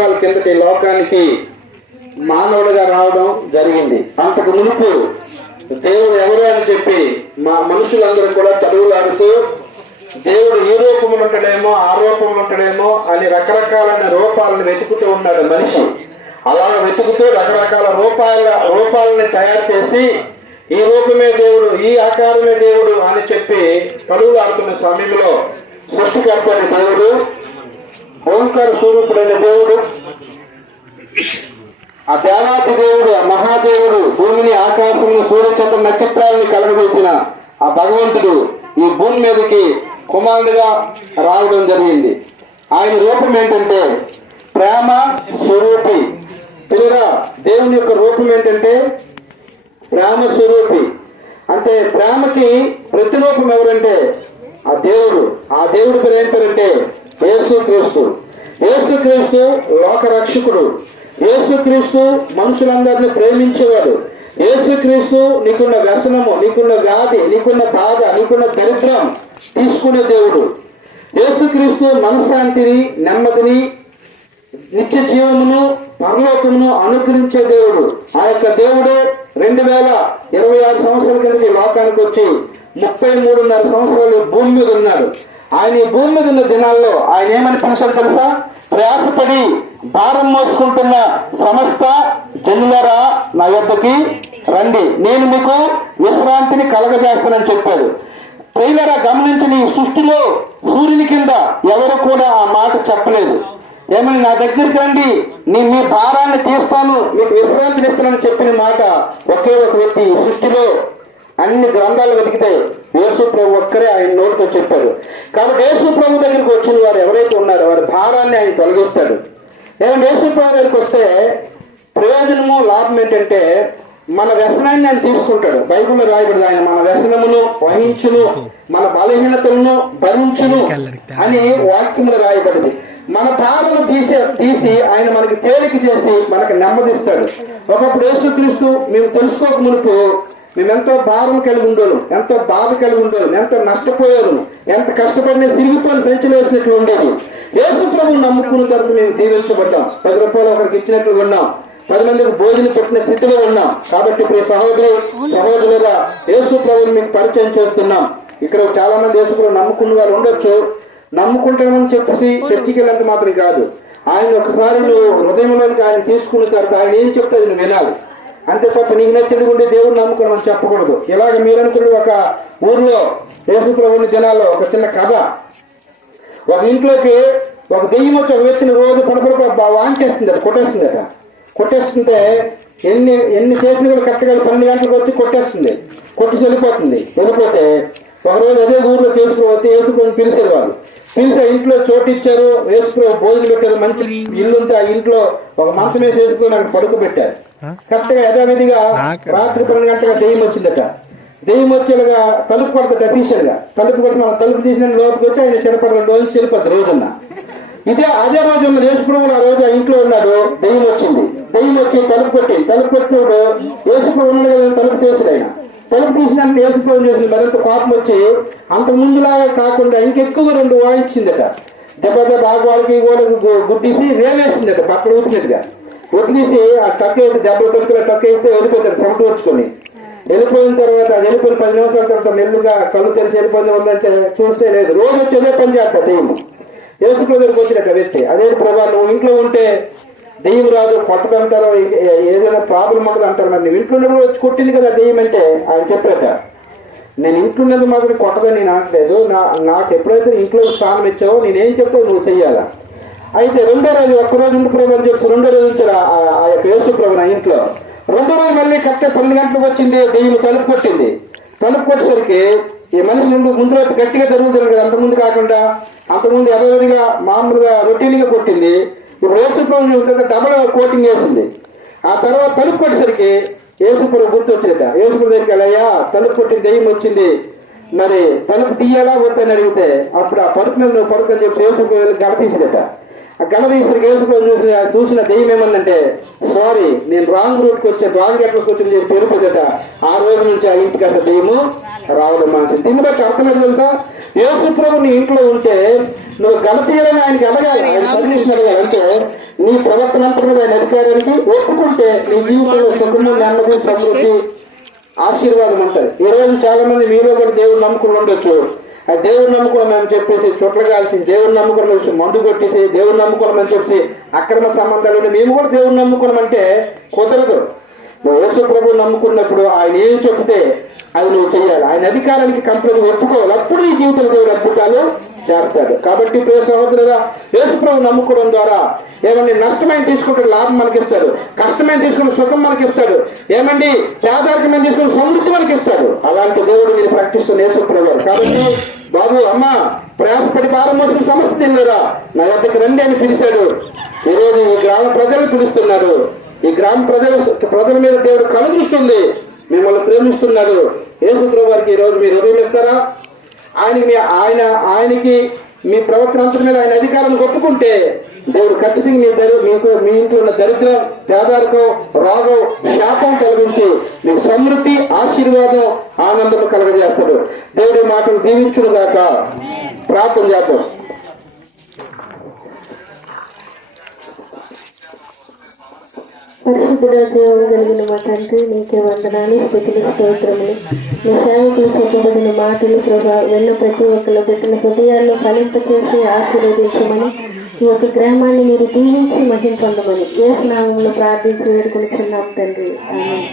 సంవత్సరాల కిందటి లోకానికి మానవుడిగా రావడం జరిగింది. అంతకు మునుపు దేవుడు ఎవరు అని చెప్పి మనుషులందరూ కూడా చదువులాడుతూ దేవుడు ఈ రూపంలో ఉంటాడేమో ఆ రూపంలో ఉంటాడేమో అని రకరకాలైన రూపాలను వెతుకుతూ ఉన్నాడు మనిషి. అలా వెతుకుతూ రకరకాల రూపాలని తయారు చేసి ఈ రూపమే దేవుడు, ఈ ఆకారమే దేవుడు అని చెప్పి చదువులాడుతున్న సమయంలో సృష్టికర్త దేవుడు, ఓంకార స్వరూపుడైన దేవుడు, ఆ దేవాది దేవుడు, ఆ మహాదేవుడు, భూమిని ఆకాశంలో సూర్యచంద్ర నక్షత్రాలను కలగజేసిన ఆ భగవంతుడు ఈ భూమి మీదకి కుమారుడిగా రావడం జరిగింది. ఆయన రూపం ఏంటంటే ప్రేమ స్వరూపి. పిల్లగా దేవుని యొక్క రూపం ఏంటంటే ప్రేమ స్వరూపి. అంటే ప్రేమకి ప్రతిరూపం ఎవరంటే ఆ దేవుడు. ఆ దేవుడి పేరు ఏం పేరంటే యేసుక్రీస్తు. యేసుక్రీస్తు లోక రక్షకుడు. యేసుక్రీస్తు మనుషులందరినీ ప్రేమించేవాడు. యేసుక్రీస్తు నీకున్న వ్యసనము, నీకున్న వ్యాధి, నీకున్న బాధ, నీకున్న దరిద్రం తీసుకునే దేవుడు. యేసుక్రీస్తు మనశ్శాంతిని, నెమ్మదిని, నిత్య జీవమును, పరలోకమును అనుగ్రహించే దేవుడు. ఆ యొక్క దేవుడే 2026 సంవత్సరాల కిందకి లోకానికి వచ్చి 33.5 సంవత్సరాలు భూమి మీద ఉన్నాడు. ఆయన ఈ భూమి మీద ఉన్న దినాల్లో ఆయన ఏమని పిలిచాడు తెలుసా? ప్రయాసపడి భారం మోసుకుంటున్న సమస్త జనులరా నా యొద్దకి రండి, నేను మీకు విశ్రాంతిని కలగజేస్తానని చెప్పాడు. ప్రియులరా గమనించిన ఈ సృష్టిలో సూర్యుని కింద ఎవరు కూడా ఆ మాట చెప్పలేదు. ఏమని నా దగ్గరికి రండి, మీ భారాన్ని తీస్తాను, మీకు విశ్రాంతిని ఇస్తానని చెప్పిన మాట ఒకే ఒక వ్యక్తి సృష్టిలో అన్ని గ్రంథాలు వెతికితే యేసు ప్రభు ఒక్కరే ఆయన నోటితో చెప్పారు. కాబట్టి యేసు ప్రభు దగ్గరికి వచ్చిన వారు ఎవరైతే ఉన్నారో వారి భారాన్ని ఆయన తొలగిస్తాడు. ఏమంటే యేసు ప్రభు దగ్గరికి వస్తే ప్రయోజనము, లాభం ఏంటంటే మన వ్యసనాన్ని ఆయన తీసుకుంటాడు. బైబిల్లో రాయబడింది ఆయన మన వ్యసనమును వహించును, మన బలహీనతలను భరించును అని వాక్యములు రాయబడింది. మన భారం తీసి ఆయన మనకి తేలిక చేసి మనకు నెమ్మదిస్తాడు. ఒకప్పుడు యేసుక్రీస్తు మేము తెలుసుకోక మునుపు మేము ఎంతో భారం కలిగి ఉండేవాళ్ళం, ఎంతో బాధ కలిగి ఉండేవాళ్ళం, ఎంతో నష్టపోయేవాళ్ళం, ఎంత కష్టపడిన తిరిగిపోయిన సంచులు వేసినట్లు ఉండేది. యేసు ప్రభువును నమ్ముకున్న తర్వాత మేము దీవించబడ్డాం. 10 రూపాయలు ఒకరికి ఇచ్చినట్లు ఉన్నాం, 10 మందికి భోజనం పెట్టిన స్థితిలో ఉన్నాం. కాబట్టి ఇప్పుడు సహోదరులుగా యేసు ప్రభువుని మీకు పరిచయం చేస్తున్నాం. ఇక్కడ చాలా మంది యేసు ప్రభువు నమ్ముకున్న వాళ్ళు ఉండొచ్చు. నమ్ముకుంటామని చెప్పేసి చర్చికి వెళ్ళంత మాత్రం కాదు. ఆయన ఒకసారి నువ్వు హృదయంలోనికి ఆయన తీసుకున్న తర్వాత ఆయన ఏం చెప్తాడు నువ్వు వినాలి. అంతే తప్ప నీకు నచ్చింది ఉండి దేవుడు నమ్ముకోవడం చెప్పకూడదు. ఇలాగ మీరు అనుకున్న ఒక ఊర్లో యేసు ప్రభువుని జనాల్లో ఒక చిన్న కథ. ఒక ఇంట్లోకి ఒక దెయ్యం వచ్చి ఒక వ్యక్తిని రోజు పడపడ వాంచేస్తుంది, కొట్టేస్తుంటే ఎన్ని చేసినా కూడా కరెక్ట్గా 12 గంటలకు వచ్చి కొట్టేస్తుంది. కొట్టి వెళ్ళిపోతే ఒకరోజు అదే ఊర్లో చేసుకోవచ్చు యేసుప్రభుని పిలిచారు. వాళ్ళు పిలిచి ఇంట్లో చోటు ఇచ్చారు, యేసుప్రభు భోజనం పెట్టారు, మంచి ఇల్లు ఉంటే ఆ ఇంట్లో ఒక మంచం వేసి వేసుకుని అక్కడ పడుకోబెట్టారు. కరెక్ట్ గా యథావిధిగా రాత్రి 12 గంటలుగా దెయ్యం వచ్చిందట. దెయ్యం వచ్చేలాగా తలుపు పడుతుంది అఫీషియల్ గా. తలుపు కొట్టి మనం తలుపు తీసిన లోపలికి వచ్చి ఆయన చెరపడ రోజు చెరిపోద్ది రోజున్న. అదే రోజు ఉన్న యేసుప్రభుడు ఆ రోజు ఆ ఇంట్లో ఉన్నాడు. దెయ్యం వచ్చి తలుపు కొట్టినప్పుడు యేసుప్రభు ఉన్నాడు కదా, తలుపు తీసాడు. ఆయన తలుపు తీసినాక యేసుప్రభు చేసింది మరింత కోపం వచ్చి అంత ముందులాగా కాకుండా ఇంకెక్కువ 2 వాయించిందట. దెబ్బ వాళ్ళకి గుడ్డీసి రేవేసిందట, పక్కన ఊపినట్టుగా ఉతికేసి ఆ టక్ అయితే దెబ్బలు తొలుకులో టక్ అయితే వెళ్ళిపోతాడు చెమట వచ్చుకొని. వెళ్ళిపోయిన తర్వాత అది వెళ్ళిపోయిన 10 నిమిషాల తర్వాత మెల్లుగా కళ్ళు తెరిచి వెళ్ళిపోయింది ఉందంటే చూస్తే లేదు. రోజు వచ్చి అదే పని చేస్తా దెయ్యం. యేసుప్రభు దగ్గరికి వచ్చినట్టు వ్యక్తి అదే ప్రభా నువ్వు ఇంట్లో ఉంటే దెయ్యం రాదు, కొట్టదంటారో ఏదైనా ప్రాబ్లం ఉండదు అంటారు. మరి నువ్వు ఇంట్లో ఉన్నప్పుడు వచ్చి కొట్టింది కదా దెయ్యం అంటే ఆయన చెప్పాట. నేను ఇంట్లో ఉన్నది మాత్రం కొట్టదని నాకలేదు, నాకు ఎప్పుడైతే ఇంట్లో స్థానం ఇచ్చావో నేనేం చెప్తావు నువ్వు చెయ్యాలా. అయితే 2వ రోజు ఒక్కరోజు ఇంటి ప్రభు అని చెప్పి 2వ రోజు ఉంచారు ఆ యొక్క యేసు ప్రభు నా ఇంట్లో. 2వ రోజు మళ్ళీ కరెక్ట్ 12 గంటలకు వచ్చింది. దెయ్యం తలుపు కొట్టేసరికి ఈ మనిషి ముందు వైపు గట్టిగా జరుగుతుంది కదా, అంతకుముందు కాకుండా అంతకుముందు యథావిధిగా మామూలుగా రొటీన్గా కొట్టింది. ఇప్పుడు యేసు ప్రభు డబల్ కోటింగ్ వేసింది. ఆ తర్వాత తలుపు కొట్టేసరికి యేసు ప్రభు గుర్తొచ్చేట. యేసు ప్రభు దగ్గరికి వెళ్ళయ్యా తలుపు కొట్టిన దెయ్యం వచ్చింది, మరి తలుపు తీయాలా వద్దని అడిగితే అప్పుడు ఆ పరుపు మీద నువ్వు పడుకొని చెప్పి యేసు ప్రభు వెళ్ళి గడ తీసిదట. ఆ గడ తీసరికి యేసు ప్రభు చూసిన దెయ్యం ఏమందంటే సారీ నేను రాంగ్ రూట్కి వచ్చాను, రాంగ్ అడ్రస్కి వచ్చి చెప్పి వెళ్ళిపోతుందట. ఆ రోజు నుంచి ఆ ఇంటికి అసలు దెయ్యము రావడం మానేసింది. దీన్ని బట్టి అర్థమైంది తెలుసా, యేసు ప్రభు నీ ఇంట్లో ఉంటే నువ్వు గడ తీయాలని ఆయనకి అడగాలి, ఆయన పర్మిషన్ అడగాలి. అంటే నీ ప్రవర్తన అంటున్నది ఆయన అధికారానికి ఒప్పుకుంటే నీ జీవితంలో సుఖము, నెమ్మది, సమృద్ధి, ఆశీర్వాదం ఉంటుంది. ఈ రోజు చాలా మంది మీలో కూడా దేవుడు నమ్ముకుని ఉండొచ్చు. ఆ దేవుడు నమ్ముకోమని చెప్పేసి చుట్ల కాల్సి, దేవుడు నమ్ముకోమని మందు కొట్టేసి, దేవుడు నమ్ముకోమని చెప్పి అక్రమ సంబంధాలు మేము కూడా దేవుడు నమ్ముకోమంటే కుదరదు. నువ్వు యేసు ప్రభు నమ్ముకున్నప్పుడు ఆయన ఏం చెప్తే అది నువ్వు చెయ్యాలి. ఆయన అధికారానికి కంప్లీట్ ఒప్పుకోవాలి. అప్పుడు నీ జీవితంలో దేవుడు అద్భుతాలు చేస్తాడు. కాబట్టి ప్రియ సహోదరుగా యేసు ప్రభు నమ్ముకోవడం ద్వారా ఏమండి నష్టమైన తీసుకుంటే లాభం మనకిస్తాడు, కష్టమైన తీసుకుంటే సుఖం మనకిస్తాడు, ఏమండి పేదరికమైన తీసుకుని సమృద్ధి మనకిస్తాడు. అలాంటి దేవుడు నేను ప్రకటిస్తున్న యేసు ప్రభు. కాబట్టి బాబు అమ్మ ప్రయాసపడి భారం మోసిన సమస్య తిన్నారా నా వద్దకు రండి అని పిలిచాడు. ఈరోజు ఈ గ్రామ ప్రజలు పిలుస్తున్నాడు. ఈ గ్రామ ప్రజల మీద దేవుడు కనుదృష్టి మిమ్మల్ని ప్రేమిస్తున్నాడు. యేసు ప్రభు వారికి ఈరోజు మీరు హృదయం ఇస్తారా? ఆయనకి మీ ప్రవర్తన అంతటి మీద ఆయన అధికారాన్ని ఒప్పుకుంటే దేవుడు ఖచ్చితంగా మీ ఇంట్లో ఉన్న దరిద్రం, పేదరికం, రోగం, శాపం కలిగించి మీకు సమృద్ధి, ఆశీర్వాదం, ఆనందం కలగజేస్తాడు. దేవుడి మాటలు దీవించును గాక. ప్రార్థన చేద్దాం. పరిశుద్ధుడా, జీవం కలిగిన మా తండ్రి, నీకే వందనాలు, స్తుతులు, స్తోత్రములు. మీ సేవకులు చెప్పబడిన మాటలు ప్రభా వెళ్ళిన ప్రతి ఒక్కరు పెట్టిన హృదయాల్లో ఫలింపచేసి ఆశీర్వదించమని, ఈ యొక్క గ్రామాన్ని మీరు దీవించి మహిం పొందమని యేసు నామములో ప్రార్థించి వేడుకొనిచున్నాం తండ్రి. ఆమేన్.